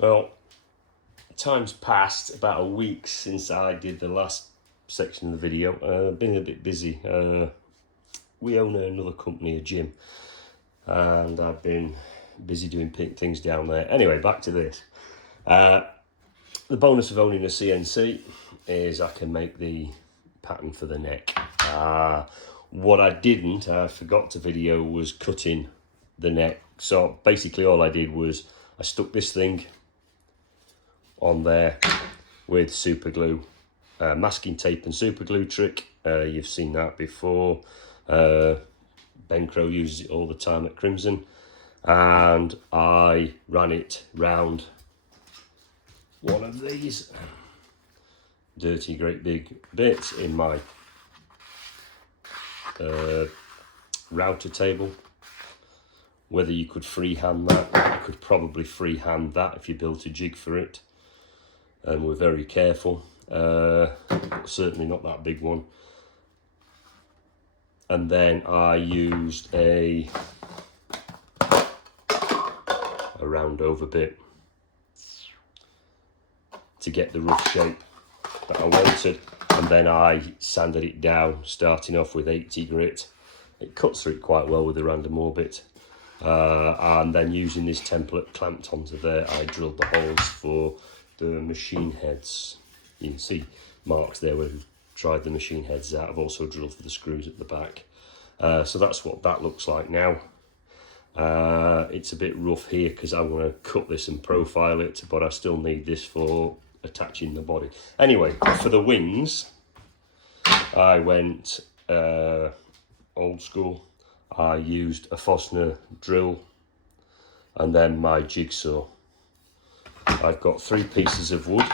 Well, time's passed about a week since I did the last section of the video. Been a bit busy. We own another company, a gym, and I've been busy doing things down there. Anyway, back to this. The bonus of owning a CNC is I can make the pattern for the neck. What I forgot to video, was cutting the neck. So basically all I did was I stuck this thing on there with super glue, masking tape and super glue trick. You've seen that before. Ben Crow uses it all the time at Crimson, and I ran it round one of these dirty great big bits in my router table. Whether you could freehand that, you could probably freehand that if you built a jig for it, and we're very careful. Certainly not that big one. And then I used a round over bit to get the rough shape that I wanted, and then I sanded it down, starting off with 80 grit. It cuts through it quite well with the random orbit, and then using this template clamped onto there, I drilled the holes for the machine heads. You can see marks there where we've tried the machine heads out. I've also drilled for the screws at the back. So that's what that looks like now. It's a bit rough here because I want to cut this and profile it, but I still need this for attaching the body. Anyway, for the wings, I went old school. I used a Fosner drill and then my jigsaw. I've got 3 pieces of wood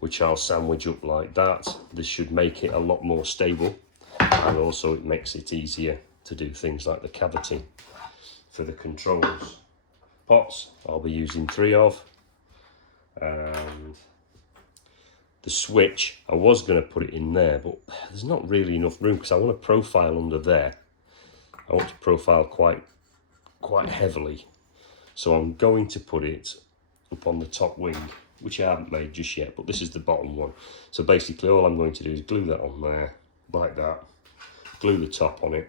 which I'll sandwich up like that. This should make it a lot more stable, and also it makes it easier to do things like the cavity for the controls. Pots I'll be using 3 of, and the switch I was going to put it in there, but there's not really enough room because I want to profile under there. I want to profile quite heavily, so I'm going to put it up on the top wing, which I haven't made just yet, but this is the bottom one. So basically all I'm going to do is glue that on there like that, glue the top on it,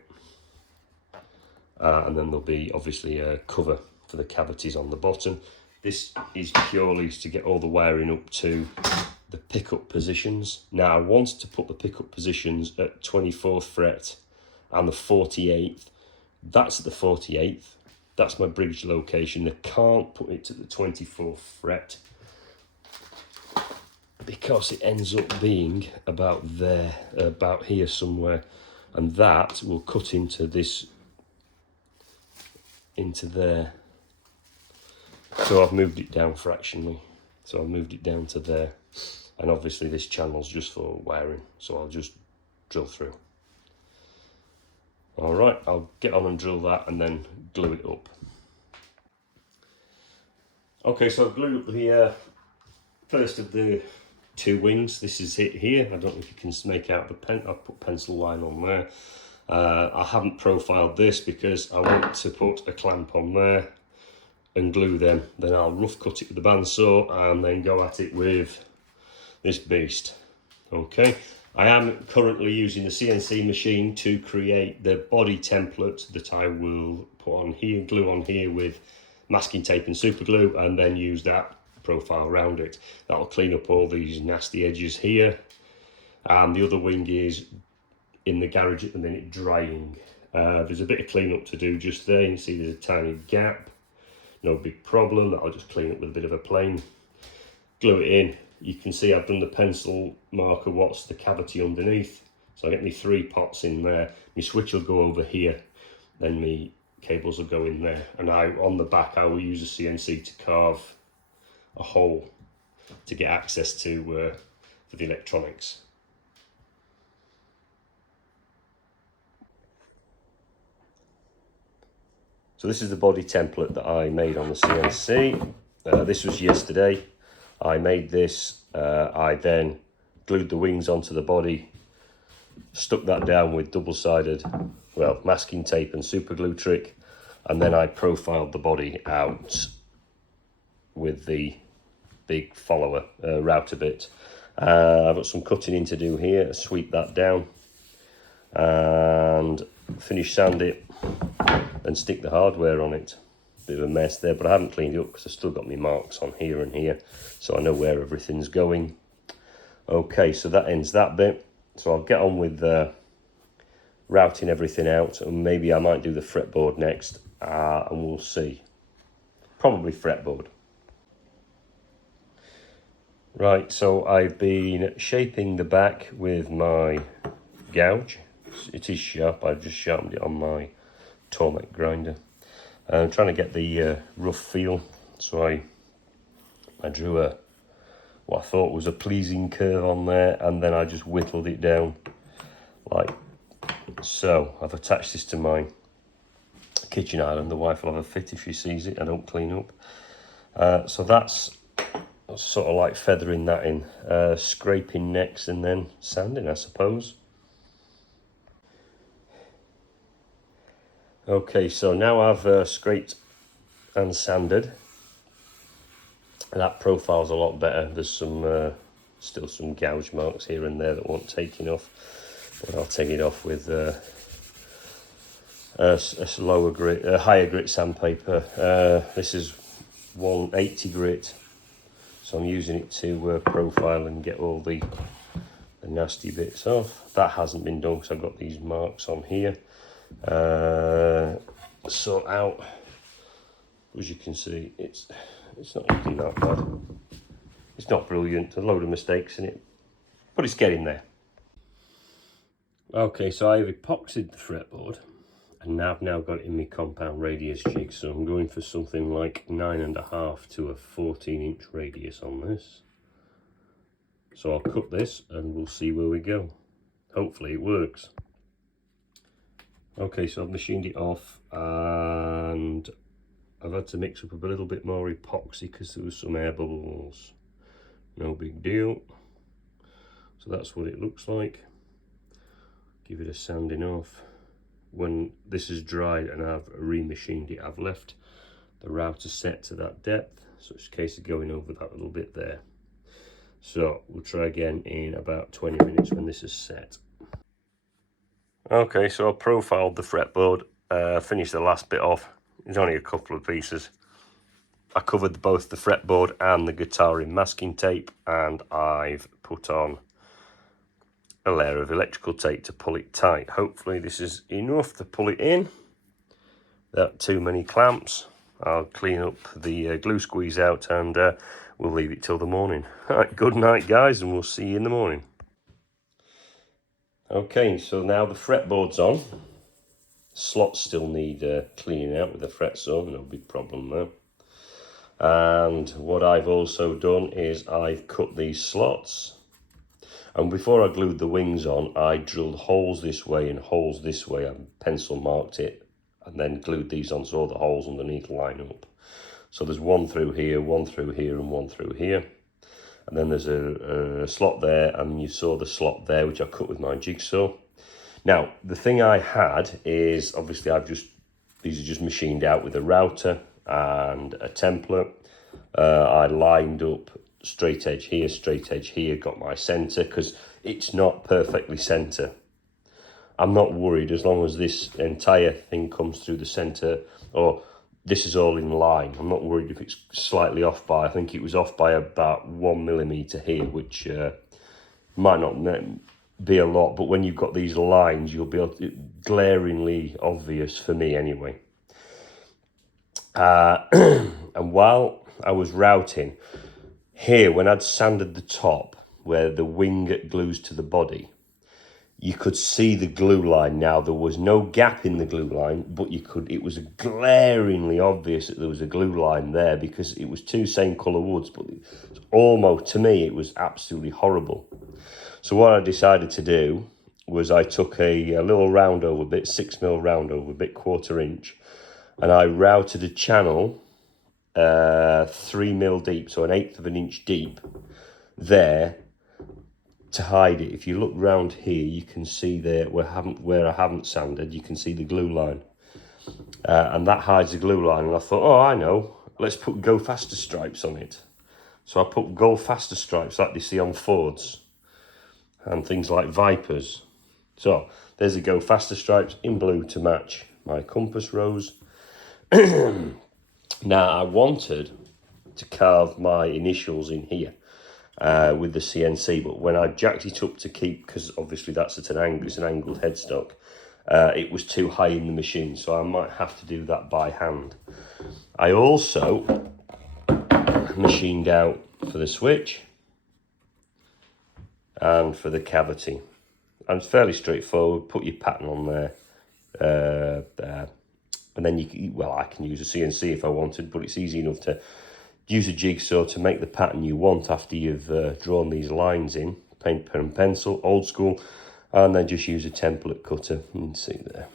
and then there'll be obviously a cover for the cavities on the bottom. This is purely to get all the wiring up to the pickup positions. Now I wanted to put the pickup positions at 24th fret and the 48th. That's the 48th. That's my bridge location. They can't put it to the 24th fret because it ends up being about there, about here somewhere, and that will cut into this, into there. So I've moved it down fractionally. So I've moved it down to there, and obviously this channel's just for wiring, so I'll just drill through. All right, I'll get on and drill that and then glue it up. Okay, so I've glued up the first of the 2 wings. This is it here. I don't know if you can make out the pen. I've put pencil line on there. I haven't profiled this because I want to put a clamp on there and glue them. Then I'll rough cut it with the bandsaw and then go at it with this beast. Okay, I am currently using the CNC machine to create the body template that I will put on here, glue on here with masking tape and super glue, and then use that profile around it. That'll clean up all these nasty edges here. And the other wing is in the garage at the minute drying. There's a bit of clean up to do just there. You can see there's a tiny gap. No big problem. I'll just clean it with a bit of a plane. Glue it in. You can see I've done the pencil marker what's the cavity underneath. So I get me 3 pots in there. My switch will go over here. Then my cables will go in there. And on the back I will use a CNC to carve a hole to get access to for the electronics. So this is the body template that I made on the CNC. This was yesterday. I made this. I then glued the wings onto the body, stuck that down with double-sided, well, masking tape and super glue trick, and then I profiled the body out with the big follower router bit. I've got some cutting in to do here, sweep that down and finish sand it and stick the hardware on it. Bit of a mess there, but I haven't cleaned it up because I've still got my marks on here and here, so I know where everything's going. Okay, so that ends that bit. So I'll get on with routing everything out, and maybe I might do the fretboard next, and we'll see. Probably fretboard. Right, so I've been shaping the back with my gouge. It is sharp, I've just sharpened it on my Tormek grinder. I'm trying to get the rough feel, so I drew what I thought was a pleasing curve on there, and then I just whittled it down like so. I've attached this to my kitchen island. The wife will have a fit if she sees it. I don't clean up. So that's sort of like feathering that in, scraping next and then sanding, I suppose. Okay, so now I've scraped and sanded. That profile's a lot better. There's some still some gouge marks here and there that won't taking off, but I'll take it off with a lower grit, higher grit sandpaper. This is 180 grit, so I'm using it to profile and get all the nasty bits off. That hasn't been done because I've got these marks on here. Sort out, as you can see, it's not looking that bad. It's not brilliant, a load of mistakes in it, but it's getting there. Okay, so I've epoxied the fretboard, and I've now got it in my compound radius jig, so I'm going for something like 9.5 to a 14-inch radius on this. So I'll cut this and we'll see where we go. Hopefully it works. Okay, so I've machined it off, and I've had to mix up a little bit more epoxy because there was some air bubbles. No big deal. So that's what it looks like. Give it a sanding off. When this is dried and I've remachined it, I've left the router set to that depth, so it's a case of going over that little bit there. So we'll try again in about 20 minutes when this is set. Okay, so I profiled the fretboard, finished the last bit off. It's only a couple of pieces. I covered both the fretboard and the guitar in masking tape, and I've put on a layer of electrical tape to pull it tight. Hopefully this is enough to pull it in without too many clamps. I'll clean up the glue squeeze out, and we'll leave it till the morning. All right, good night guys, and we'll see you in the morning. Okay, so now the fretboard's on. Slots still need cleaning out with the fret saw, no big problem there. And what I've also done is I've cut these slots. And before I glued the wings on, I drilled holes this way and holes this way. I pencil marked it and then glued these on so all the holes underneath line up. So there's one through here, one through here, and one through here. And then there's a slot there, and you saw the slot there, which I cut with my jigsaw. Now, the thing I had is, obviously these are just machined out with a router and a template. I lined up straight edge here, got my center, because it's not perfectly center. I'm not worried as long as this entire thing comes through the center, or this is all in line. I'm not worried if it's slightly off by, I think it was off by about 1 millimeter here, which might not be a lot, but when you've got these lines, you'll be able to, glaringly obvious for me anyway. And while I was routing, here when I'd sanded the top, where the wing glues to the body, you could see the glue line. Now there was no gap in the glue line, but it was glaringly obvious that there was a glue line there because it was two same colour woods, but almost, to me, it was absolutely horrible. So what I decided to do was I took a little round over bit, 6mm round over bit, 1/4 inch, and I routed a channel 3mm deep, so 1/8 of an inch deep there, to hide it. If you look round here, you can see there where I haven't sanded, you can see the glue line, and that hides the glue line. And I thought, oh, I know, let's put Go Faster stripes on it. So I put Go Faster stripes like you see on Fords and things like Vipers. So there's the Go Faster stripes in blue to match my compass rose. Now I wanted to carve my initials in here with the CNC, but when I jacked it up to keep, because obviously that's at an angle, it's an angled headstock, it was too high in the machine, so I might have to do that by hand. I also machined out for the switch and for the cavity, and it's fairly straightforward. Put your pattern on there, and then I can use a CNC if I wanted, but it's easy enough to use a jigsaw to make the pattern you want after you've drawn these lines in, paint, pen and pencil, old school, and then just use a template cutter. You can see there.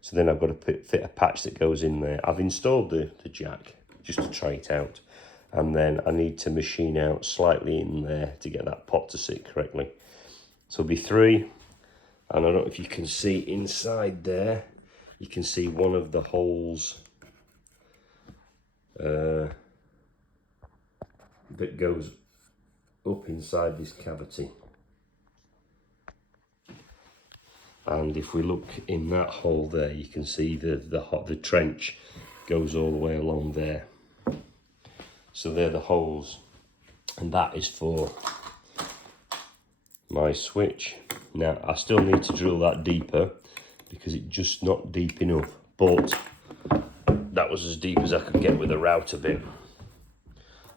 So then I've got to fit a patch that goes in there. I've installed the jack just to try it out, and then I need to machine out slightly in there to get that pot to sit correctly. So it'll be 3, and I don't know if you can see inside there, you can see one of the holes that goes up inside this cavity. And if we look in that hole there, you can see the trench goes all the way along there. So they're the holes, and that is for my switch. Now I still need to drill that deeper because it's just not deep enough, but that was as deep as I could get with a router bit.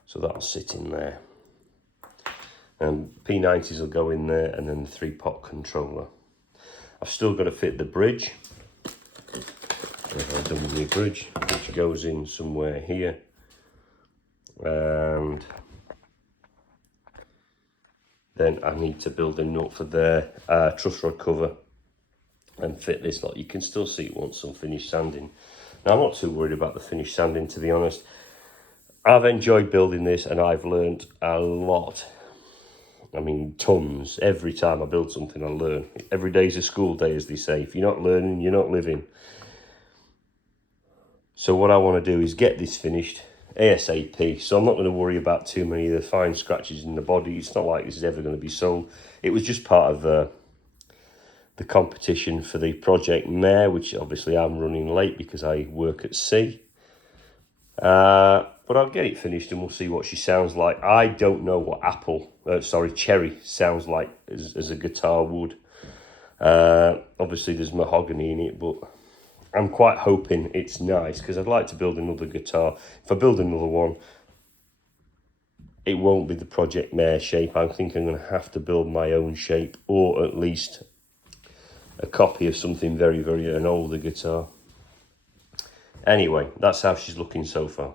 So that'll sit in there. And P90s will go in there, and then the 3-pot controller. I've still got to fit the bridge. I've done with the bridge, which goes in somewhere here. And then I need to build a nut for their truss rod cover and fit this lot. You can still see it wants some finished sanding. Now I'm not too worried about the finished sanding, to be honest. I've enjoyed building this and I've learned a lot. I mean, tons. Every time I build something, I learn. Every day's a school day, as they say. If you're not learning, you're not living. So what I want to do is get this finished ASAP. So I'm not going to worry about too many of the fine scratches in the body. It's not like this is ever going to be sold. It was just part of the competition for the Project Mehr, which obviously I'm running late because I work at sea. But I'll get it finished and we'll see what she sounds like. I don't know what cherry sounds like as a guitar would. Obviously there's mahogany in it, but I'm quite hoping it's nice because I'd like to build another guitar. If I build another one, it won't be the Project Mehr shape. I think I'm going to have to build my own shape, or at least a copy of something an older guitar. Anyway, that's how she's looking so far.